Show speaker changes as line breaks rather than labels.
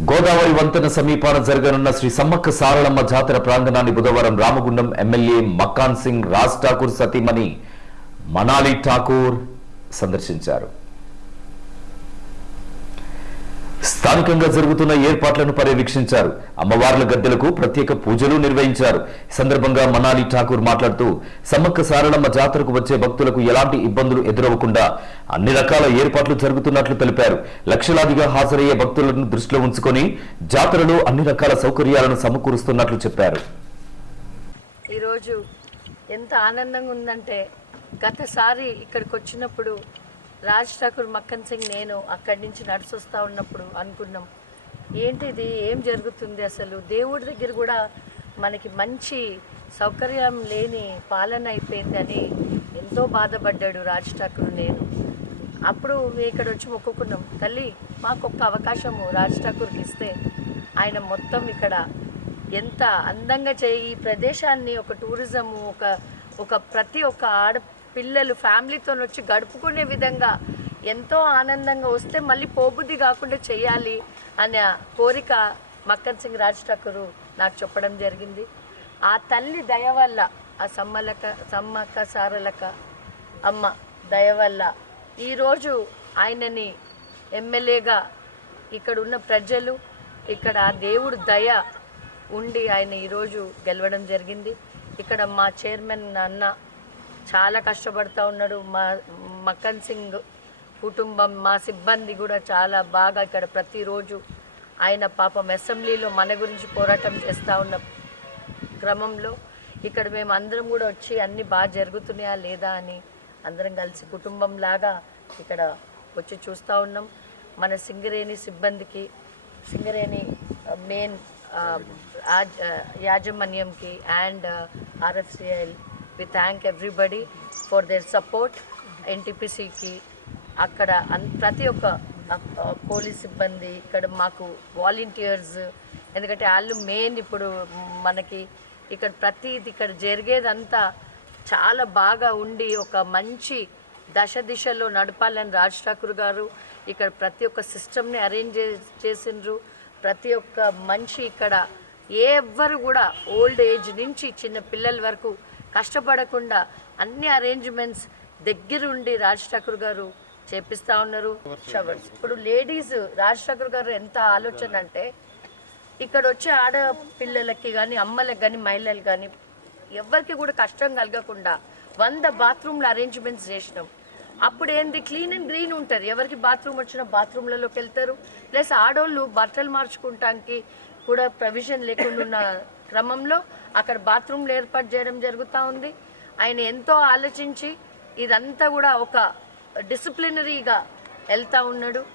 గోదావరి వంతెన సమీపాన జరగనున్న శ్రీ సమ్మక్క సారళమ్మ జాతర ప్రాంగణాన్ని బుధవారం రామగుండం ఎమ్మెల్యే మక్కాన్ సింగ్ రాజ్ ఠాకూర్ సతీమణి మనాలి ఠాకూర్ సందర్శించారు. స్థానికంగా జరుగుతున్న ఏర్పాట్లను పర్యవేక్షించారు. అమ్మవార్ల గద్దెలకు ప్రత్యేక పూజలు నిర్వహించారు. సందర్భంగా మనాలి ఠాకూర్ మాట్లాడుతూ సమ్మక్క సారళమ్మ జాతరకు వచ్చే భక్తులకు ఎలాంటి ఇబ్బందులు ఎదురవ్వకుండా అన్ని రకాల ఏర్పాట్లు జరుగుతున్నట్లు తెలిపారు. లక్షలాదిగా హాజరయ్యే భక్తులను దృష్టిలో ఉంచుకొని జాతరలో అన్ని రకాల సౌకర్యాలను సమకూరుస్తున్నట్లు చెప్పారు.
ఈరోజు ఎంత ఆనందంగా ఉందంటే గతసారి ఇక్కడికి వచ్చినప్పుడు రాజ్ ఠాకూర్ మక్కన్ సింగ్ నేను అక్కడి నుంచి నడిచొస్తా ఉన్నప్పుడు అనుకున్నాం. ఏంటిది ఏం జరుగుతుంది అసలు? దేవుడి దగ్గర కూడా మనకి మంచి సౌకర్యం లేని పాలన అయిపోయింది అని ఎంతో బాధపడ్డాడు రాజ్ ఠాకూర్ నేను. అప్పుడు మేము ఇక్కడ వచ్చి మొక్కుకున్నాం. తల్లి మాకు ఒక్క అవకాశము రాజ్ ఠాకూర్కి ఇస్తే ఆయన మొత్తం ఇక్కడ ఎంత అందంగా చేయి ఈ ప్రదేశాన్ని ఒక టూరిజము ఒక ఒక ప్రతి ఒక్క ఆడ పిల్లలు ఫ్యామిలీతో వచ్చి గడుపుకునే విధంగా ఎంతో ఆనందంగా వస్తే మళ్ళీ పోబుద్ధి కాకుండా చేయాలి అనే కోరిక మక్కన్ సింగ్ రాజ్ ఠాకూర్ నాకు చెప్పడం జరిగింది. ఆ తల్లి దయ వల్ల ఆ సమ్మలక సమ్మక్క సారలక అమ్మ దయ వల్ల ఈరోజు ఆయనని ఎమ్మెల్యేగా ఇక్కడ ఉన్న ప్రజలు ఇక్కడ ఆ దేవుడు దయ ఉండి ఆయన ఈరోజు గెలవడం జరిగింది. ఇక్కడ మా చైర్మన్ అన్న చాలా కష్టపడుతూ ఉన్నాడు. మా మక్కన్ సింగ్ కుటుంబం మా సిబ్బంది కూడా చాలా బాగా ఇక్కడ ప్రతిరోజు ఆయన పాపం అసెంబ్లీలో మన గురించి పోరాటం చేస్తూ ఉన్న క్రమంలో ఇక్కడ మేము అందరం కూడా వచ్చి అన్నీ బాగా జరుగుతున్నాయా లేదా అని అందరం కలిసి కుటుంబం లాగా ఇక్కడ వచ్చి చూస్తూ ఉన్నాం. మన సింగరేణి సిబ్బందికి Singareni main యాజమాన్యంకి and RFCI we thank everybody for their support ఎన్టీపీసీకి అక్కడ అన్ ప్రతి ఒక్క పోలీస్ సిబ్బంది ఇక్కడ మాకు వాలంటీర్స్ ఎందుకంటే వాళ్ళు మెయిన్ ఇప్పుడు మనకి ఇక్కడ ప్రతిది ఇక్కడ జరిగేదంతా చాలా బాగా ఉండి ఒక మంచి దశ దిశలో నడపాలని రాజ్ ఠాకూర్ గారు ఇక్కడ ప్రతి ఒక్క సిస్టమ్ని అరేంజ్ చేసిండ్రు. ప్రతి ఒక్క మనిషి ఇక్కడ ఎవ్వరు కూడా ఓల్డ్ ఏజ్ నుంచి చిన్న పిల్లల వరకు కష్టపడకుండా అన్ని అరేంజ్మెంట్స్ దగ్గరుండి రాజ్ ఠాకూర్ గారు చేపిస్తా ఉన్నారు. షవర్స్ ఇప్పుడు లేడీస్ రాజ్ ఠాకూర్ గారు ఎంత ఆలోచన అంటే ఇక్కడ వచ్చే ఆడపిల్లలకి కానీ అమ్మలకు కానీ మహిళలకు కానీ ఎవరికి కూడా కష్టం కలగకుండా వంద బాత్రూమ్ల అరేంజ్మెంట్స్ చేసినాం. అప్పుడు ఏంది క్లీన్ అండ్ గ్రీన్ ఉంటుంది. ఎవరికి బాత్రూమ్ వచ్చినా బాత్రూమ్లలోకి వెళ్తారు. ప్లస్ ఆడోళ్ళు బట్టలు మార్చుకుంటానికి కూడా ప్రొవిజన్ లేకుండా ఉన్న క్రమంలో అక్కడ బాత్రూమ్లు ఏర్పాటు చేయడం జరుగుతూ ఉంది. ఆయన ఎంతో ఆలోచించి ఇదంతా కూడా ఒక డిసిప్లినరీగా వెళ్తా ఉన్నాడు.